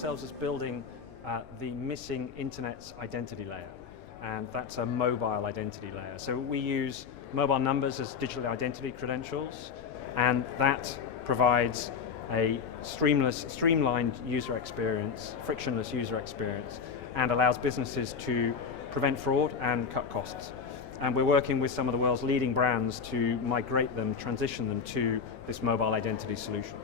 ourselves as building the missing internet's identity layer, and that's a mobile identity layer. So we use mobile numbers as digital identity credentials, and that provides a streamlined user experience, frictionless user experience, and allows businesses to prevent fraud and cut costs. And we're working with some of the world's leading brands to migrate them, transition them to this mobile identity solution.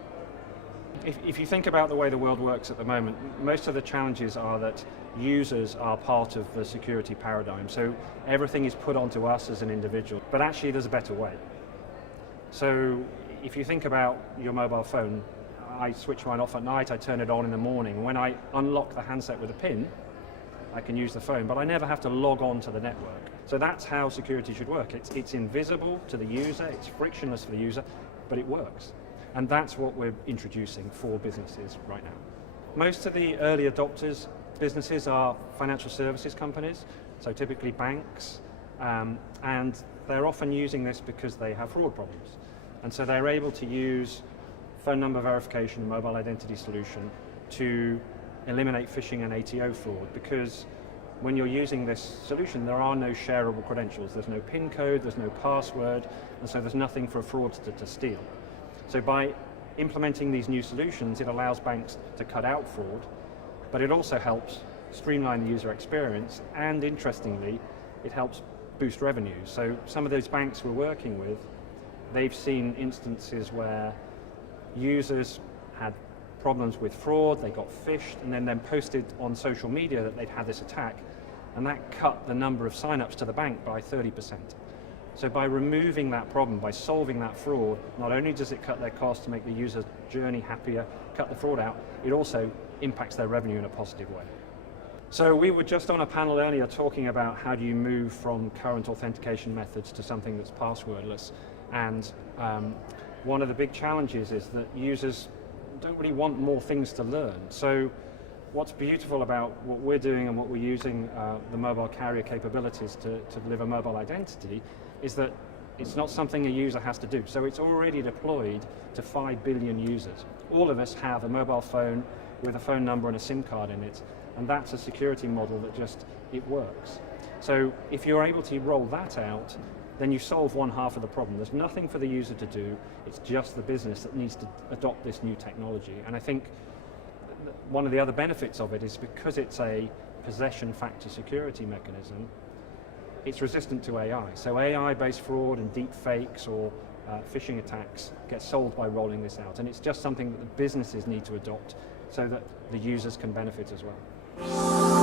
If you think about the way the world works at the moment, most of the challenges are that users are part of the security paradigm. So everything is put onto us as an individual, but actually there's a better way. So if you think about your mobile phone, I switch mine off at night, I turn it on in the morning. When I unlock the handset with a PIN, I can use the phone, but I never have to log on to the network. So that's how security should work. It's invisible to the user, it's frictionless for the user, but it works. And that's what we're introducing for businesses right now. Most of the early adopters businesses are financial services companies, so typically banks, and they're often using this because they have fraud problems. And so they're able to use phone number verification and mobile identity solution to eliminate phishing and ATO fraud, because when you're using this solution, there are no shareable credentials. There's no PIN code, there's no password, and so there's nothing for a fraudster to steal. So by implementing these new solutions, it allows banks to cut out fraud, but it also helps streamline the user experience, and interestingly, it helps boost revenue. So some of those banks we're working with, they've seen instances where users had problems with fraud, they got phished, and then posted on social media that they'd had this attack, and that cut the number of signups to the bank by 30%. So by removing that problem, by solving that fraud, not only does it cut their costs to make the user journey happier, cut the fraud out, it also impacts their revenue in a positive way. So we were just on a panel earlier talking about how do you move from current authentication methods to something that's passwordless, and one of the big challenges is that users don't really want more things to learn. So what's beautiful about what we're doing and what we're using the mobile carrier capabilities to deliver mobile identity is that it's not something a user has to do. So it's already deployed to 5 billion users. All of us have a mobile phone with a phone number and a SIM card in it, and that's a security model that it works. So if you're able to roll that out, then you solve one half of the problem. There's nothing for the user to do, it's just the business that needs to adopt this new technology. And I think one of the other benefits of it is because it's a possession factor security mechanism, it's resistant to AI. So AI-based fraud and deep fakes or phishing attacks get solved by rolling this out. And it's just something that the businesses need to adopt so that the users can benefit as well.